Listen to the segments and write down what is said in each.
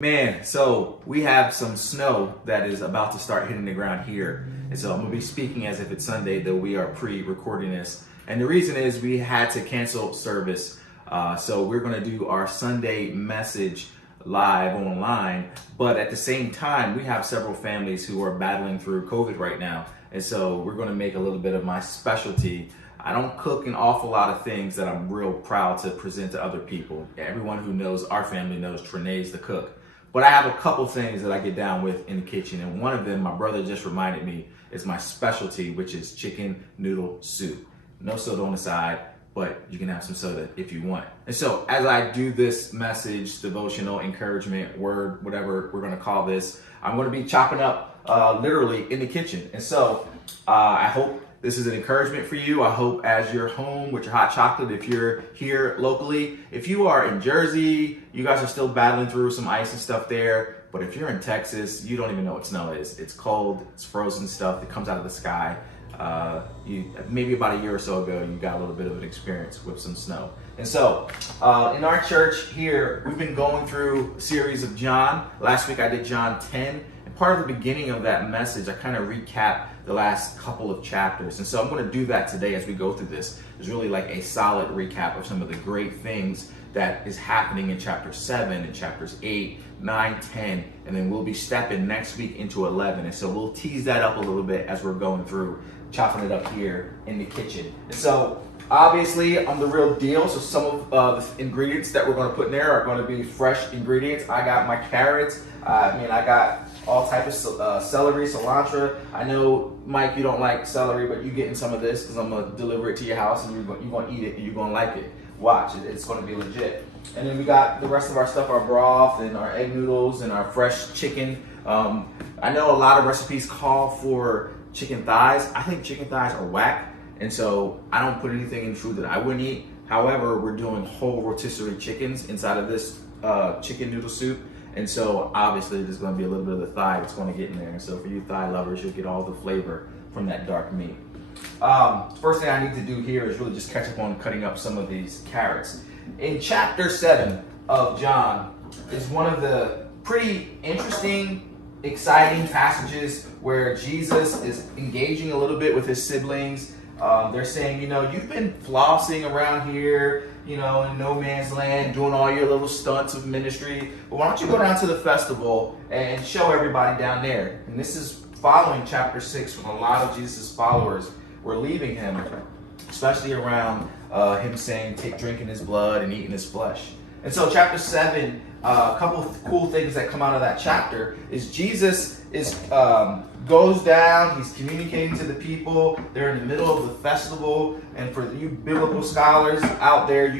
Man, so we have some snow that is about to start hitting the ground here. And so I'm gonna be speaking as if it's Sunday, though we are pre-recording this. And the reason is we had to cancel service. So we're gonna do our Sunday message live online. But at the same time, we have several families who are battling through COVID right now. And so we're gonna make a little bit of my specialty. I don't cook an awful lot of things that I'm real proud to present to other people. Everyone who knows our family knows Trene's the cook. But I have a couple things that I get down with in the kitchen, and one of them, my brother just reminded me, is my specialty, which is chicken noodle soup. No soda on the side, but you can have some soda if you want. And so as I do this message, devotional, encouragement, word, whatever we're gonna call this, I'm gonna be chopping up literally in the kitchen. And so I hope this is an encouragement for you. I hope as you're home with your hot chocolate, if you're here locally, if you are in Jersey, you guys are still battling through some ice and stuff there. But if you're in Texas, you don't even know what snow is. It's cold, it's frozen stuff that comes out of the sky. Maybe about a year or so ago, you got a little bit of an experience with some snow. And so in our church here, we've been going through a series of John. Last week I did John 10. And part of the beginning of that message, I kind of recapped the last couple of chapters. And so I'm going to do that today as we go through this. It's really like a solid recap of some of the great things that is happening in chapter 7 and chapters 8, 9, 10, and then we'll be stepping next week into 11. And so we'll tease that up a little bit as we're going through, chopping it up here in the kitchen. And so obviously I'm the real deal. So some of the ingredients that we're going to put in there are going to be fresh ingredients. I got my carrots. I got all types of celery, cilantro. I know, Mike, you don't like celery, but you getting some of this because I'm going to deliver it to your house and you're going to eat it and you're going to like it. Watch, it's going to be legit. And then we got the rest of our stuff, our broth and our egg noodles and our fresh chicken. I know a lot of recipes call for chicken thighs. I think chicken thighs are whack. And so I don't put anything in food that I wouldn't eat. However, we're doing whole rotisserie chickens inside of this chicken noodle soup. And so obviously there's going to be a little bit of the thigh that's going to get in there. And so for you thigh lovers, you'll get all the flavor from that dark meat. First thing I need to do here is really just catch up on cutting up some of these carrots. In chapter 7 of John is one of the pretty interesting, exciting passages where Jesus is engaging a little bit with his siblings. They're saying, you've been flossing around here, in no man's land, doing all your little stunts of ministry. But why don't you go down to the festival and show everybody down there? And this is following chapter 6 when a lot of Jesus' followers were leaving him, especially around him saying, drinking his blood and eating his flesh. And so chapter 7, a couple of cool things that come out of that chapter is Jesus goes down, he's communicating to the people. They're in the middle of the festival. And for you biblical scholars out there,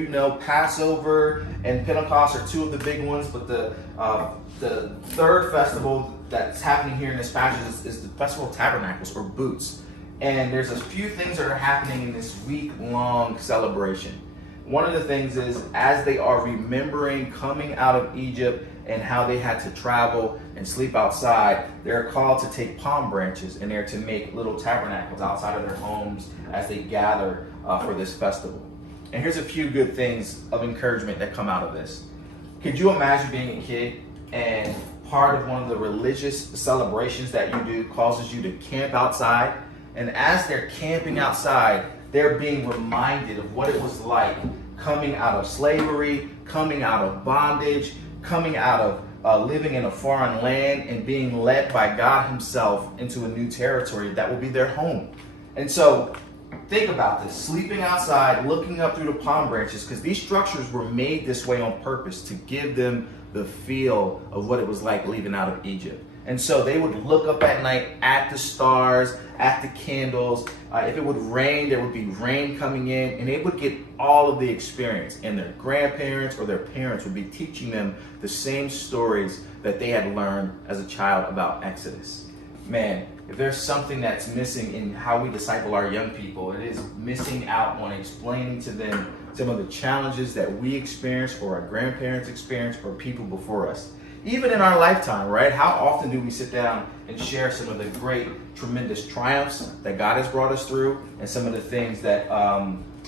Passover and Pentecost are two of the big ones. But the third festival that's happening here in this passage is the Festival of Tabernacles, or Booths. And there's a few things that are happening in this week-long celebration. One of the things is, as they are remembering coming out of Egypt and how they had to travel and sleep outside, they're called to take palm branches and they're to make little tabernacles outside of their homes as they gather for this festival. And here's a few good things of encouragement that come out of this. Could you imagine being a kid and part of one of the religious celebrations that you do causes you to camp outside? And as they're camping outside, they're being reminded of what it was like coming out of slavery, coming out of bondage, coming out of living in a foreign land and being led by God himself into a new territory that will be their home. And so think about this, sleeping outside, looking up through the palm branches, because these structures were made this way on purpose to give them the feel of what it was like leaving out of Egypt. And so they would look up at night at the stars, at the candles. If it would rain, there would be rain coming in, and they would get all of the experience. And their grandparents or their parents would be teaching them the same stories that they had learned as a child about Exodus. Man, if there's something that's missing in how we disciple our young people, it is missing out on explaining to them some of the challenges that we experience or our grandparents experienced or people before us. Even in our lifetime, right? How often do we sit down and share some of the great, tremendous triumphs that God has brought us through and some of the things that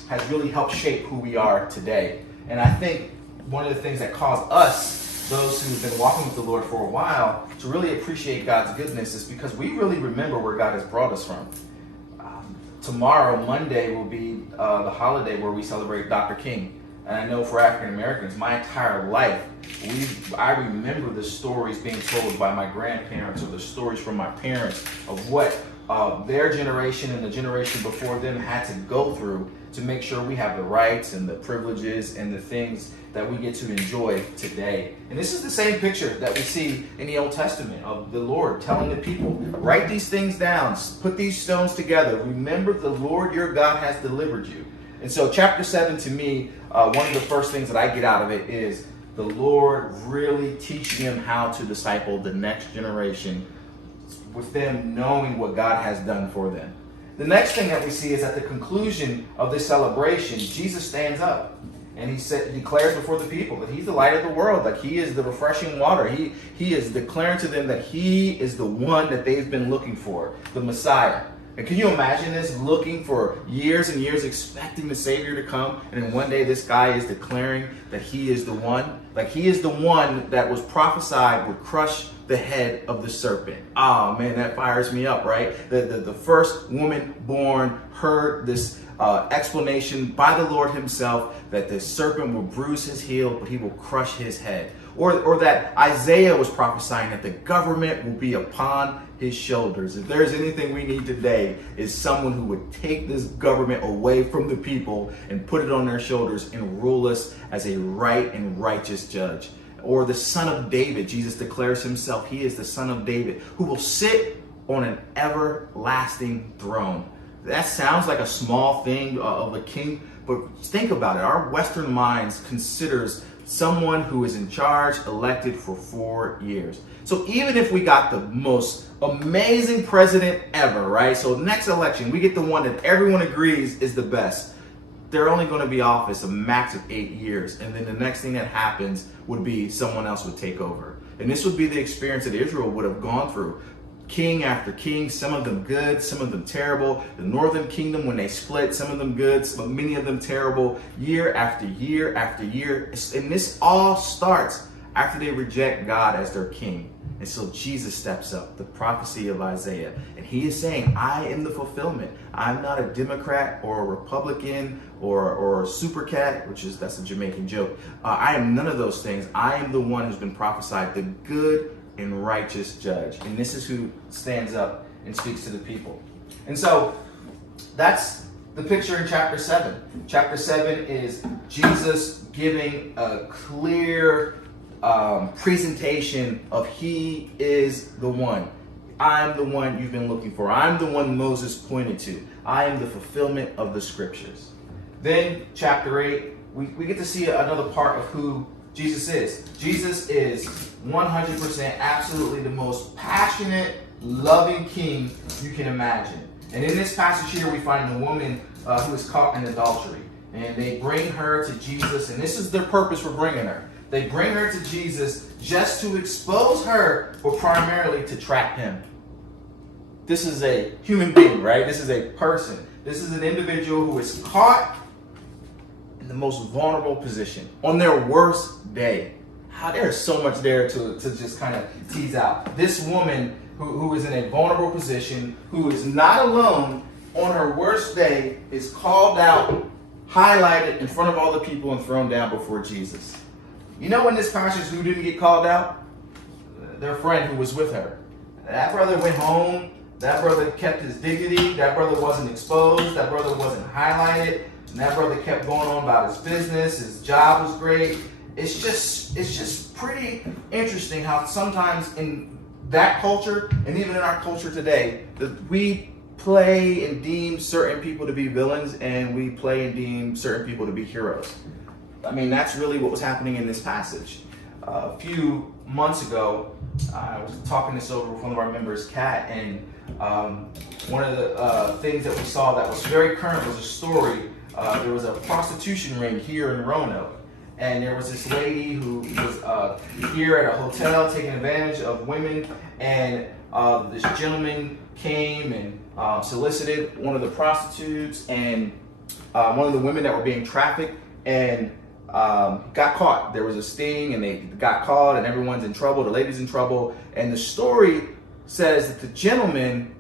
has really helped shape who we are today? And I think one of the things that caused us those who've been walking with the Lord for a while to really appreciate God's goodness is because we really remember where God has brought us from. Tomorrow, Monday, will be the holiday where we celebrate Dr. King. And I know for African Americans, my entire life, I remember the stories being told by my grandparents or the stories from my parents of what their generation and the generation before them had to go through to make sure we have the rights and the privileges and the things that we get to enjoy today. And this is the same picture that we see in the Old Testament of the Lord telling the people, write these things down, put these stones together. Remember the Lord your God has delivered you. And so chapter 7 to me, one of the first things that I get out of it is the Lord really teaching them how to disciple the next generation with them knowing what God has done for them. The next thing that we see is at the conclusion of this celebration, Jesus stands up and he declares before the people that he's the light of the world, that he is the refreshing water. He is declaring to them that he is the one that they've been looking for, the Messiah. And can you imagine this, looking for years and years, expecting the Savior to come, and then one day this guy is declaring that he is the one? Like, he is the one that was prophesied would crush the head of the serpent. Oh man, that fires me up, right? The first woman born heard this explanation by the Lord himself that the serpent will bruise his heel, but he will crush his head. Or that Isaiah was prophesying that the government will be upon his shoulders. If there's anything we need today, is someone who would take this government away from the people and put it on their shoulders and rule us as a right and righteous judge. Or the Son of David, Jesus declares himself, he is the Son of David, who will sit on an everlasting throne. That sounds like a small thing of a king, but think about it. Our Western minds considers someone who is in charge elected for 4 years. So even if we got the most amazing president ever, right? So next election, we get the one that everyone agrees is the best. They're only going to be office a max of 8 years. And then the next thing that happens would be someone else would take over. And this would be the experience that Israel would have gone through. King after king, some of them good, some of them terrible. The northern kingdom, when they split, some of them good, many of them terrible, year after year after year. And this all starts after they reject God as their king. And so Jesus steps up, the prophecy of Isaiah, and he is saying, I am the fulfillment. I'm not a Democrat or a Republican or a super cat, that's a Jamaican joke. I am none of those things. I am the one who's been prophesied, the good and righteous judge. And this is who stands up and speaks to the people. And so that's the picture in chapter 7. Chapter 7 is Jesus giving a clear presentation of he is the one. I'm the one you've been looking for. I'm the one Moses pointed to. I am the fulfillment of the scriptures. Then chapter 8, we get to see another part of who Jesus is. Jesus is 100% absolutely the most passionate, loving king you can imagine. And in this passage here, we find a woman who is caught in adultery. And they bring her to Jesus, and this is their purpose for bringing her. They bring her to Jesus just to expose her, but primarily to trap him. This is a human being, right? This is a person. This is an individual who is caught in the most vulnerable position on their worst day. There's so much there to just kind of tease out. This woman who is in a vulnerable position, who is not alone on her worst day, is called out, highlighted in front of all the people, and thrown down before Jesus. You know, in this passage, who didn't get called out? Their friend who was with her. That brother went home. That brother kept his dignity. That brother wasn't exposed. That brother wasn't highlighted. And that brother kept going on about his business. His job was great. It's just pretty interesting how sometimes in that culture, and even in our culture today, that we play and deem certain people to be villains, and we play and deem certain people to be heroes. I mean, that's really what was happening in this passage. A few months ago, I was talking this over with one of our members, Kat, and one of the things that we saw that was very current was a story. There was a prostitution ring here in Roanoke, and there was this lady who was here at a hotel taking advantage of women, and this gentleman came and solicited one of the prostitutes and one of the women that were being trafficked, and got caught. There was a sting and they got caught and everyone's in trouble. The lady's in trouble. And the story says that the gentleman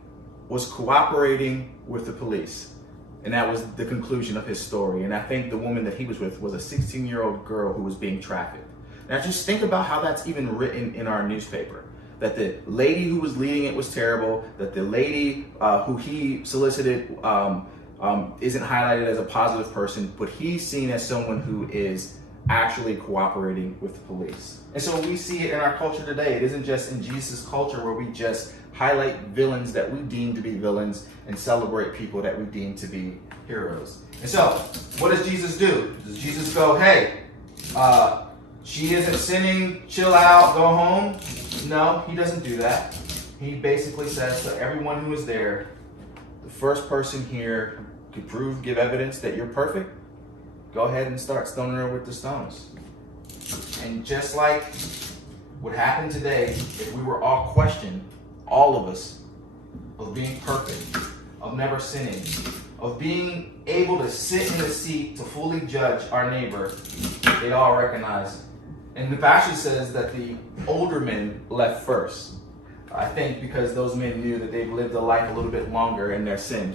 was cooperating with the police. And that was the conclusion of his story. And I think the woman that he was with was a 16-year-old girl who was being trafficked. Now just think about how that's even written in our newspaper. That the lady who was leading it was terrible, that the lady who he solicited isn't highlighted as a positive person, but he's seen as someone who is actually cooperating with the police. And so we see it in our culture today. It isn't just in Jesus' culture where we just highlight villains that we deem to be villains and celebrate people that we deem to be heroes. And so, what does Jesus do? Does Jesus go, hey, she isn't sinning, chill out, go home? No, he doesn't do that. He basically says to everyone who is there, the first person here who could give evidence that you're perfect, go ahead and start stoning her with the stones. And just like what happened today, if we were all questioned, all of us, of being perfect, of never sinning, of being able to sit in a seat to fully judge our neighbor, they all recognize. And the passage says that the older men left first. I think because those men knew that they've lived a life a little bit longer in their sin.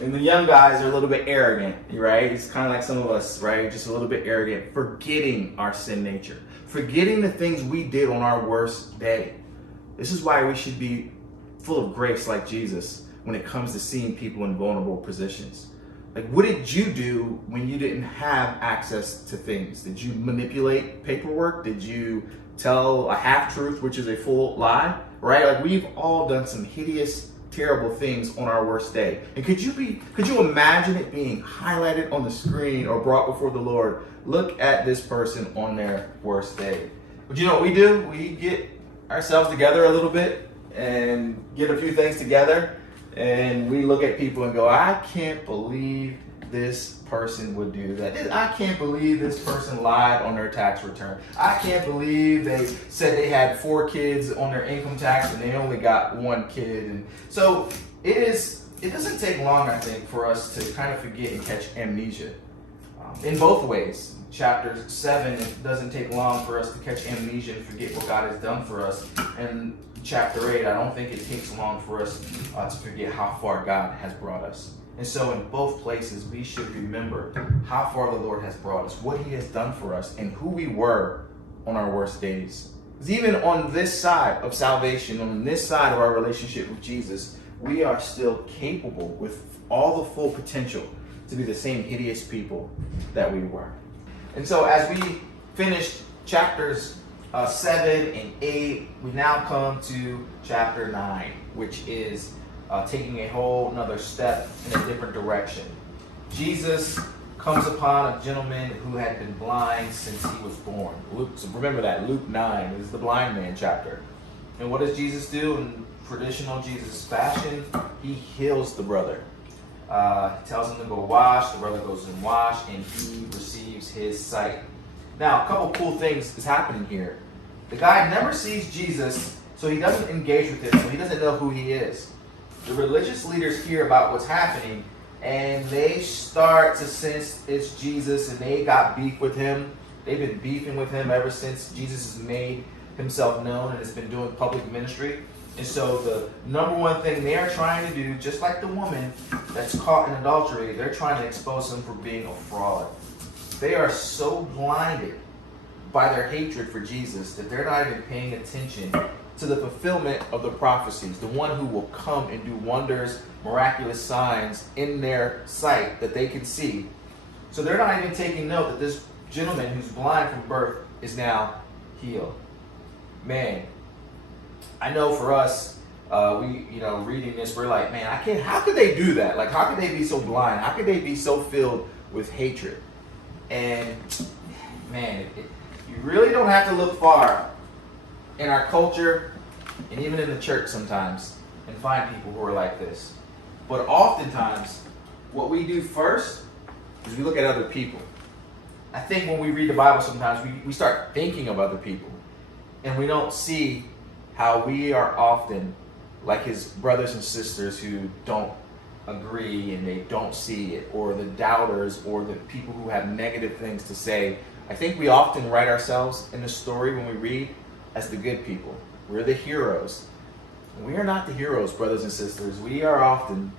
And the young guys are a little bit arrogant, right? It's kind of like some of us, right? Just a little bit arrogant, forgetting our sin nature, forgetting the things we did on our worst day. This is why we should be full of grace like Jesus when it comes to seeing people in vulnerable positions. Like, what did you do when you didn't have access to things? Did you manipulate paperwork? Did you tell a half-truth, which is a full lie, right? Like, we've all done some hideous, terrible things on our worst day. And could you imagine it being highlighted on the screen or brought before the Lord? Look at this person on their worst day. But you know what we do? We get ourselves together a little bit and get a few things together, and we look at people and go, I can't believe this person would do that. I can't believe this person lied on their tax return. I can't believe they said they had 4 kids on their income tax and they only got 1 kid. And so it doesn't take long, I think, for us to kind of forget and catch amnesia. In both ways. Chapter 7, it doesn't take long for us to catch amnesia and forget what God has done for us. And chapter 8, I don't think it takes long for us to forget how far God has brought us. And so in both places, we should remember how far the Lord has brought us, what he has done for us, and who we were on our worst days. Because even on this side of salvation, on this side of our relationship with Jesus, we are still capable with all the full potential to be the same hideous people that we were. And so as we finished chapters 7 and 8, we now come to chapter 9, which is taking a whole another step in a different direction. Jesus comes upon a gentleman who had been blind since he was born. So remember that, Luke 9 is the blind man chapter. And what does Jesus do in traditional Jesus fashion? He heals the brother. He tells him to go wash. The brother goes and wash, and he receives his sight. Now, a couple cool things is happening here. The guy never sees Jesus, so he doesn't engage with him, so he doesn't know who he is. The religious leaders hear about what's happening, and they start to sense it's Jesus, and they got beef with him. They've been beefing with him ever since Jesus has made himself known and has been doing public ministry. And so the number one thing they are trying to do, just like the woman that's caught in adultery, they're trying to expose him for being a fraud. They are so blinded by their hatred for Jesus that they're not even paying attention to the fulfillment of the prophecies, the one who will come and do wonders, miraculous signs in their sight that they can see. So they're not even taking note that this gentleman who's blind from birth is now healed. Man, I know for us, reading this, we're like, man, how could they do that? Like, how could they be so blind? How could they be so filled with hatred? And man, you really don't have to look far in our culture and even in the church sometimes and find people who are like this. But oftentimes, what we do first is we look at other people. I think when we read the Bible sometimes, we start thinking of other people, and we don't see how we are often like his brothers and sisters who don't agree and they don't see it, or the doubters, or the people who have negative things to say, I think we often write ourselves in the story when we read as the good people. We're the heroes. We are not the heroes, brothers and sisters. We are often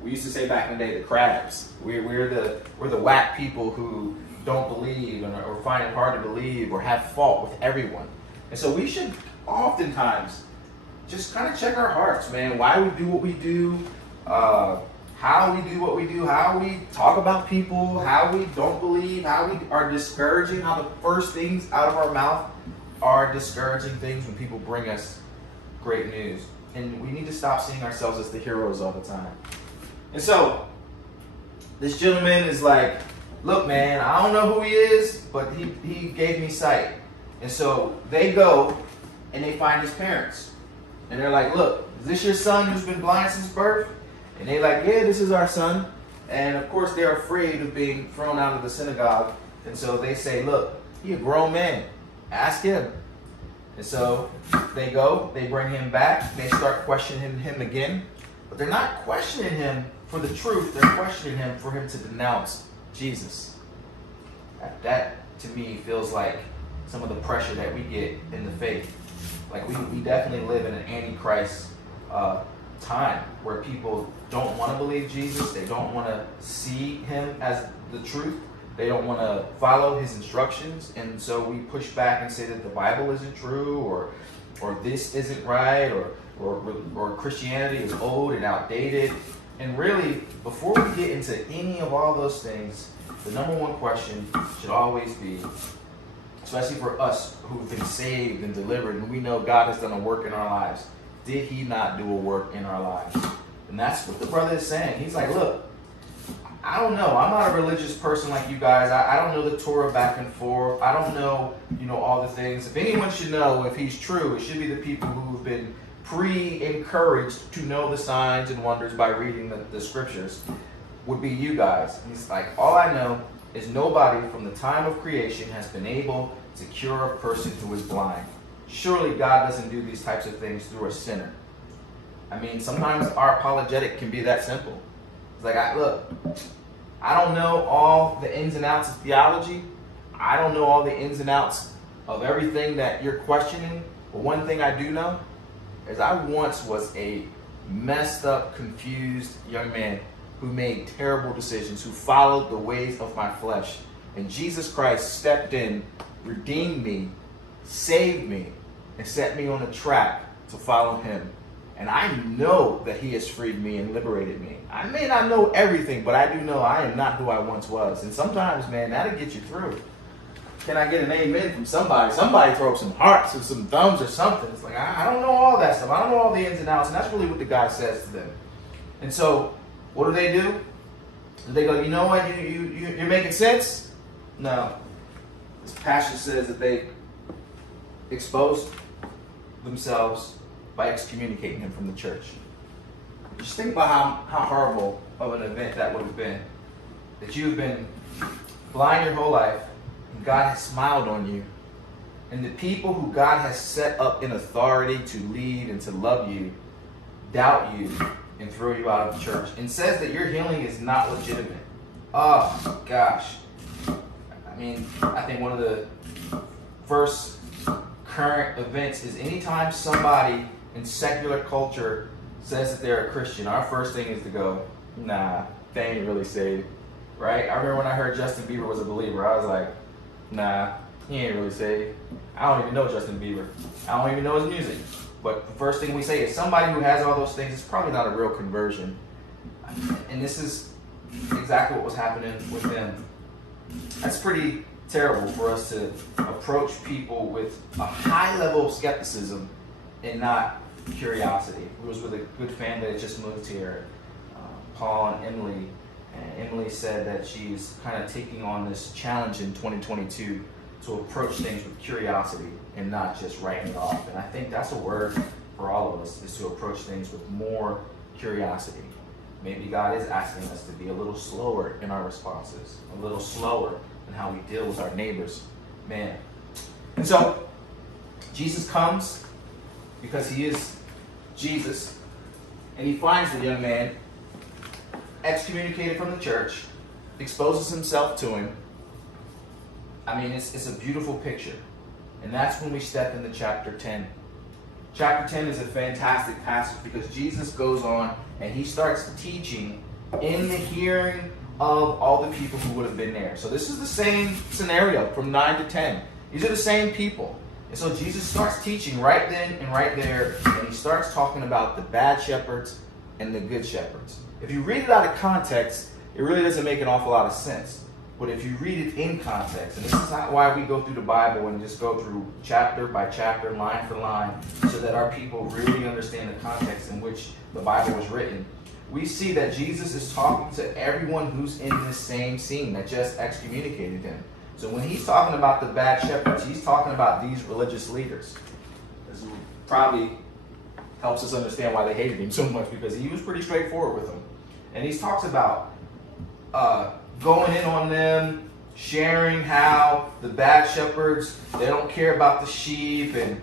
we used to say back in the day, the crabs. We're the whack people who don't believe or find it hard to believe or have fault with everyone. And so we should oftentimes just kind of check our hearts, man. Why we do what we do, how we do what we do, how we talk about people, how we don't believe, how we are discouraging, how the first things out of our mouth are discouraging things when people bring us great news. And we need to stop seeing ourselves as the heroes all the time. And so this gentleman is like, look, man, I don't know who he is, but he gave me sight. And so they go and they find his parents. And they're like, look, is this your son who's been blind since birth? And they're like, yeah, this is our son. And of course, they're afraid of being thrown out of the synagogue. And so they say, look, he's a grown man. Ask him. And so they go, they bring him back. They start questioning him again. But they're not questioning him for the truth. They're questioning him for him to denounce Jesus. That to me feels like some of the pressure that we get in the faith. Like we definitely live in an antichrist time where people don't want to believe Jesus. They don't want to see him as the truth. They don't want to follow his instructions. And so we push back and say that the Bible isn't true, or this isn't right, or Christianity is old and outdated. And really, before we get into any of all those things, the number one question should always be, especially for us who've been saved and delivered, and we know God has done a work in our lives, did he not do a work in our lives? And that's what the brother is saying. He's like, look, I don't know. I'm not a religious person like you guys. I don't know the Torah back and forth. I don't know, all the things. If anyone should know if he's true, it should be the people who've been pre-encouraged to know the signs and wonders by reading the scriptures, would be you guys. He's like, all I know is nobody from the time of creation has been able to cure a person who is blind. Surely God doesn't do these types of things through a sinner. I mean, sometimes our apologetic can be that simple. It's like, look, I don't know all the ins and outs of theology. I don't know all the ins and outs of everything that you're questioning. But one thing I do know is I once was a messed up, confused young man who made terrible decisions, who followed the ways of my flesh. And Jesus Christ stepped in, redeemed me, saved me, and set me on a track to follow him. And I know that he has freed me and liberated me. I may not know everything, but I do know I am not who I once was. And sometimes, man, that'll get you through. Can I get an amen from somebody? Somebody throw up some hearts or some thumbs or something. It's like, I don't know all that stuff. I don't know all the ins and outs. And that's really what the guy says to them. And so, what do? They go, you know what? You're making sense? No. This passage says that they exposed themselves by excommunicating him from the church. Just think about how horrible of an event that would have been. That you've been blind your whole life, and God has smiled on you. And the people who God has set up in authority to lead and to love you, doubt you and throw you out of the church. And says that your healing is not legitimate. Oh, gosh. I mean, I think one of the first current events is anytime somebody in secular culture says that they're a Christian, our first thing is to go, nah, they ain't really saved, right? I remember when I heard Justin Bieber was a believer, I was like, nah, he ain't really saved. I don't even know Justin Bieber. I don't even know his music. But the first thing we say is somebody who has all those things is probably not a real conversion. And this is exactly what was happening with them. That's pretty terrible for us to approach people with a high level of skepticism and not curiosity. We was with a good family that just moved here, Paul and Emily. And Emily said that she's kind of taking on this challenge in 2022 to approach things with curiosity and not just writing it off. And I think that's a word for all of us, is to approach things with more curiosity. Maybe God is asking us to be a little slower in our responses, a little slower in how we deal with our neighbors. Man. And so, Jesus comes because he is Jesus. And he finds the young man excommunicated from the church, exposes himself to him. I mean, it's a beautiful picture. And that's when we step into chapter 10. Chapter 10 is a fantastic passage because Jesus goes on and he starts teaching in the hearing of all the people who would have been there. So this is the same scenario from 9 to 10. These are the same people. And so Jesus starts teaching right then and right there, and he starts talking about the bad shepherds and the good shepherds. If you read it out of context, it really doesn't make an awful lot of sense. But if you read it in context, and this is not why we go through the Bible and just go through chapter by chapter, line for line, so that our people really understand the context in which the Bible was written, we see that Jesus is talking to everyone who's in this same scene that just excommunicated him. So when he's talking about the bad shepherds, he's talking about these religious leaders. This probably helps us understand why they hated him so much, because he was pretty straightforward with them. And he talks about going in on them, sharing how the bad shepherds, they don't care about the sheep, and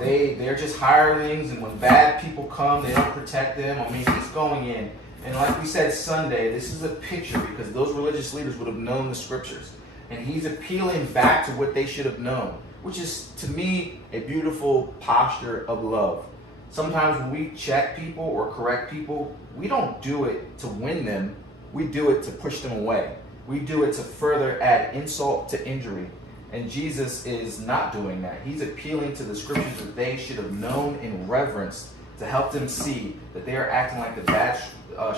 they're just hirelings, and when bad people come, they don't protect them. I mean, he's going in. And like we said Sunday, this is a picture because those religious leaders would have known the scriptures. And he's appealing back to what they should have known, which is, to me, a beautiful posture of love. Sometimes when we check people or correct people, we don't do it to win them. We do it to push them away. We do it to further add insult to injury. And Jesus is not doing that. He's appealing to the scriptures that they should have known and reverenced to help them see that they are acting like the bad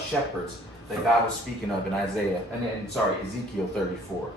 shepherds that God was speaking of in Ezekiel 34.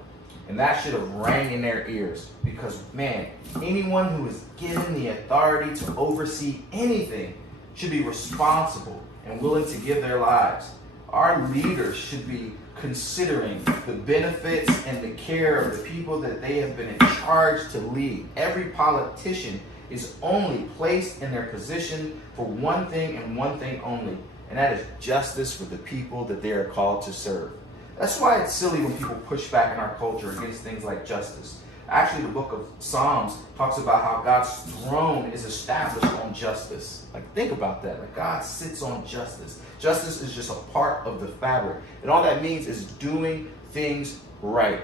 And that should have rang in their ears, because, man, anyone who is given the authority to oversee anything should be responsible and willing to give their lives. Our leaders should be considering the benefits and the care of the people that they have been in charge to lead. Every politician is only placed in their position for one thing and one thing only, and that is justice for the people that they are called to serve. That's why it's silly when people push back in our culture against things like justice. Actually, the book of Psalms talks about how God's throne is established on justice. Like, think about that. Like, God sits on justice. Justice is just a part of the fabric. And all that means is doing things right.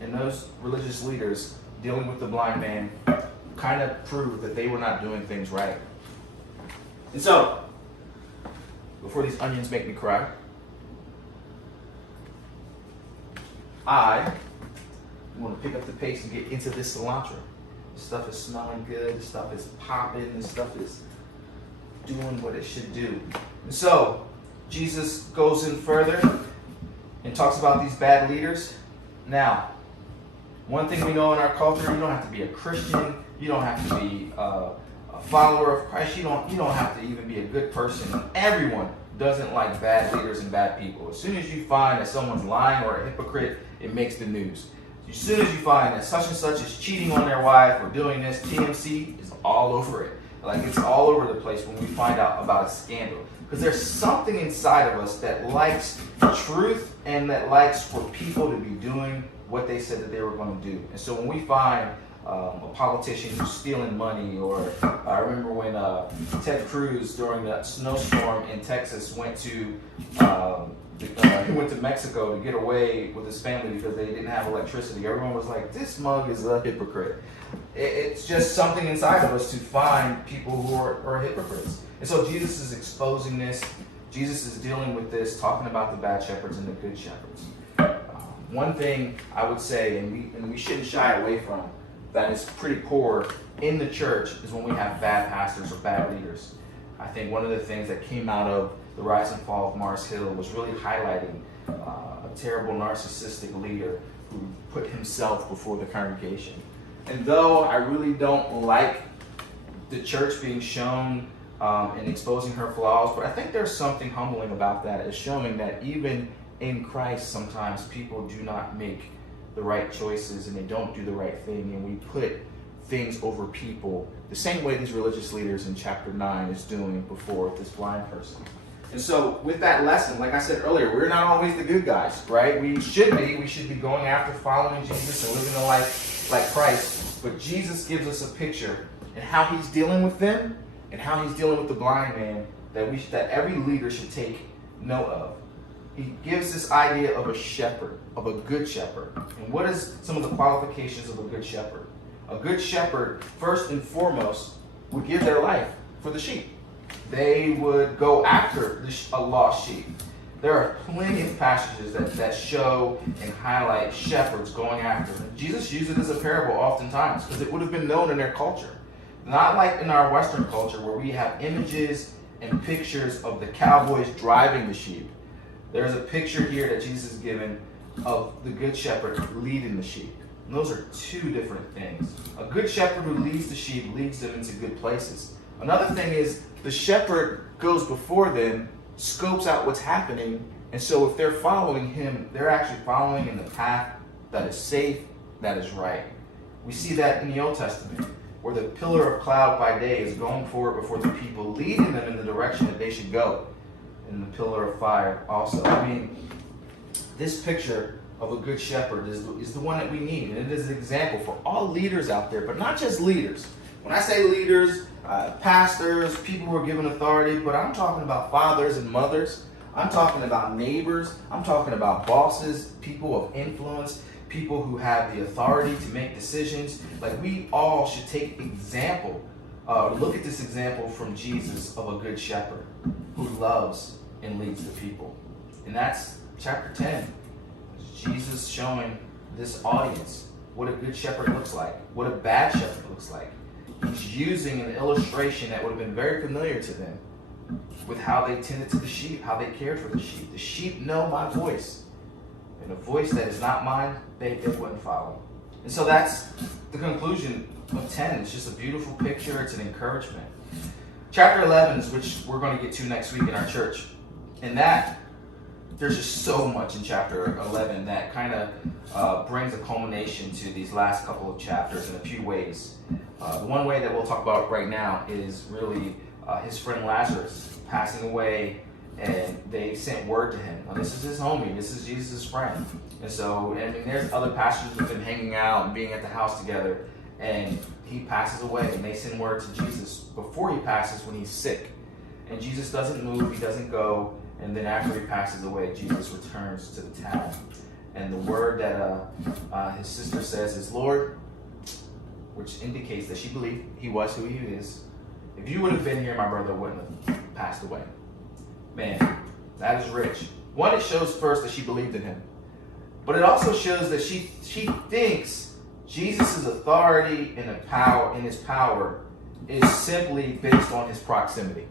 And those religious leaders dealing with the blind man kind of proved that they were not doing things right. And so, before these onions make me cry, I want to pick up the pace and get into this cilantro. This stuff is smelling good. This stuff is popping. This stuff is doing what it should do. And so, Jesus goes in further and talks about these bad leaders. Now, one thing we know in our culture, you don't have to be a Christian. You don't have to be a follower of Christ. You don't have to even be a good person. Everyone doesn't like bad leaders and bad people. As soon as you find that someone's lying or a hypocrite, it makes the news. As soon as you find that such and such is cheating on their wife or doing this, TMC is all over it. Like, it's all over the place when we find out about a scandal. Because there's something inside of us that likes truth and that likes for people to be doing what they said that they were going to do. And so when we find a politician who's stealing money, or I remember when Ted Cruz during the snowstorm in Texas went to Mexico to get away with his family because they didn't have electricity. Everyone was like, this mug is a hypocrite. It's just something inside of us to find people who are hypocrites. And so Jesus is exposing this. Jesus is dealing with this, talking about the bad shepherds and the good shepherds. One thing I would say, and we shouldn't shy away from, that is pretty poor in the church, is when we have bad pastors or bad leaders. I think one of the things that came out of the rise and fall of Mars Hill was really highlighting a terrible narcissistic leader who put himself before the congregation. And though I really don't like the church being shown and exposing her flaws, but I think there's something humbling about that, is showing that even in Christ sometimes people do not make the right choices and they don't do the right thing, and we put things over people the same way these religious leaders in chapter 9 is doing before this blind person. And so with that lesson, like I said earlier, we're not always the good guys, right? We should be going after following Jesus and living a life like Christ. But Jesus gives us a picture and how he's dealing with them and how he's dealing with the blind man that every leader should take note of. He gives this idea of a shepherd, of a good shepherd. And what is some of the qualifications of a good shepherd? A good shepherd, first and foremost, would give their life for the sheep. They would go after a lost sheep. There are plenty of passages that show and highlight shepherds going after them. Jesus used it as a parable oftentimes because it would have been known in their culture. Not like in our Western culture where we have images and pictures of the cowboys driving the sheep. There's a picture here that Jesus is given of the good shepherd leading the sheep. And those are two different things. A good shepherd who leads the sheep leads them into good places. Another thing is the shepherd goes before them, scopes out what's happening, and so if they're following him, they're actually following in the path that is safe, that is right. We see that in the Old Testament, where the pillar of cloud by day is going forward before the people, leading them in the direction that they should go. And the pillar of fire also. I mean, this picture of a good shepherd is the one that we need. And it is an example for all leaders out there, but not just leaders. When I say leaders, pastors, people who are given authority, but I'm talking about fathers and mothers. I'm talking about neighbors. I'm talking about bosses, people of influence, people who have the authority to make decisions. Like, we all should take example, look at this example from Jesus of a good shepherd who loves and leads the people. And that's chapter 10. Jesus showing this audience what a good shepherd looks like, what a bad shepherd looks like. He's using an illustration that would have been very familiar to them with how they tended to the sheep, how they cared for the sheep. The sheep know my voice. And a voice that is not mine, they wouldn't follow. And so that's the conclusion of 10. It's just a beautiful picture. It's an encouragement. Chapter 11 is which we're going to get to next week in our church. And that, there's just so much in chapter 11 that kind of brings a culmination to these last couple of chapters in a few ways. The one way that we'll talk about right now is really his friend Lazarus passing away, and they sent word to him. Now, this is his homie. This is Jesus' friend. And so, I mean, there's other passages with them hanging out and being at the house together, and he passes away, and they send word to Jesus before he passes when he's sick. And Jesus doesn't move. He doesn't go. And then after he passes away, Jesus returns to the town. And the word that his sister says is, Lord, which indicates that she believed he was who he is. If you would have been here, my brother wouldn't have passed away. Man, that is rich. One, it shows first that she believed in him. But it also shows that she thinks Jesus' authority and his power is simply based on his proximity.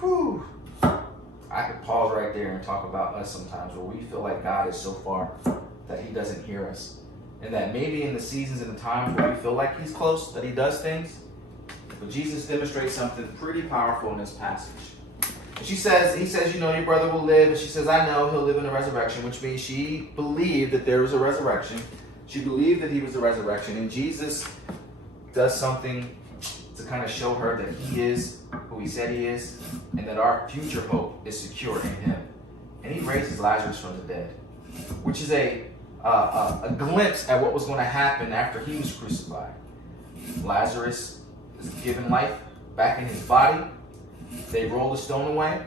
Whew. I could pause right there and talk about us sometimes where we feel like God is so far that he doesn't hear us. And that maybe in the seasons and the times where we feel like he's close, that he does things. But Jesus demonstrates something pretty powerful in this passage. And he says, you know, your brother will live. And she says, I know he'll live in the resurrection, which means she believed that there was a resurrection. She believed that he was the resurrection. And Jesus does something to kind of show her that he is who he said he is, and that our future hope is secure in him. And he raises Lazarus from the dead, which is a glimpse at what was going to happen after he was crucified. Lazarus is given life back in his body. They roll the stone away.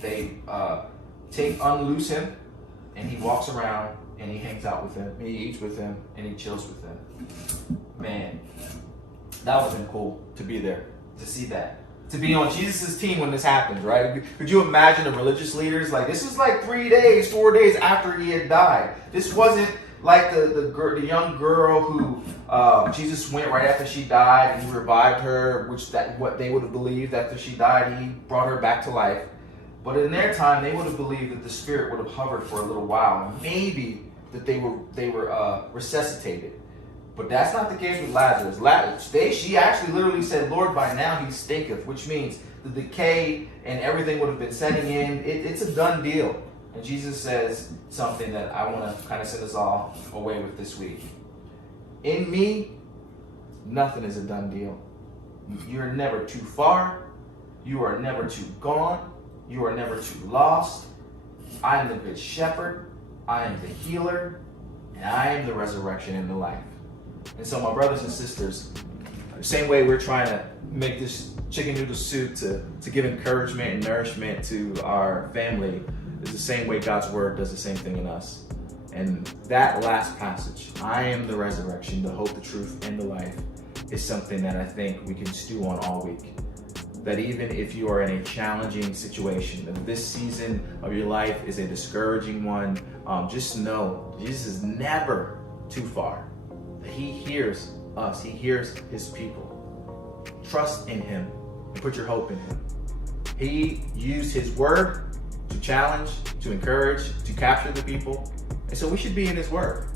They unloose him, and he walks around and he hangs out with them. He eats with them and he chills with them. Man, that would have been cool to be there, to see that. To be on Jesus' team when this happens, right? Could you imagine the religious leaders? Like, this was like 3 days, 4 days after he had died. This wasn't like the young girl who Jesus went right after she died and he revived her, what they would have believed after she died, he brought her back to life. But in their time, they would have believed that the spirit would have hovered for a little while, and maybe that they were resuscitated. But that's not the case with Lazarus. She actually literally said, Lord, by now he stinketh, which means the decay and everything would have been setting in. It's a done deal. And Jesus says something that I want to kind of send us all away with this week. In me, nothing is a done deal. You're never too far. You are never too gone. You are never too lost. I am the good shepherd. I am the healer. And I am the resurrection and the life. And so, my brothers and sisters, The same way we're trying to make this chicken noodle soup to give encouragement and nourishment to our family is the same way God's word does the same thing in us. And that last passage, I am the resurrection, the hope, the truth, and the life, is something that I think we can stew on all week. That even if you are in a challenging situation, that this season of your life is a discouraging one, just know Jesus is never too far. He hears us. He hears his people. Trust in him and put your hope in him. He used his word to challenge, to encourage, to capture the people. And so we should be in his word.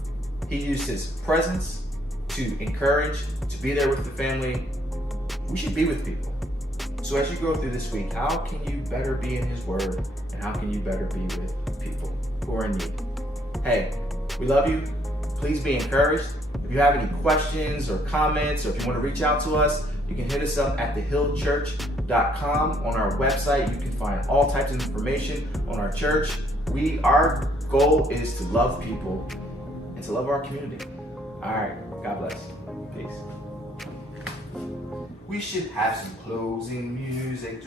He used his presence to encourage, to be there with the family. We should be with people. So as you go through this week, how can you better be in his word? And how can you better be with people who are in need? Hey, we love you. Please be encouraged. If you have any questions or comments, or if you want to reach out to us, you can hit us up at thehillchurch.com. On our website, you can find all types of information on our church. Our goal is to love people and to love our community. All right, God bless. Peace. We should have some closing music.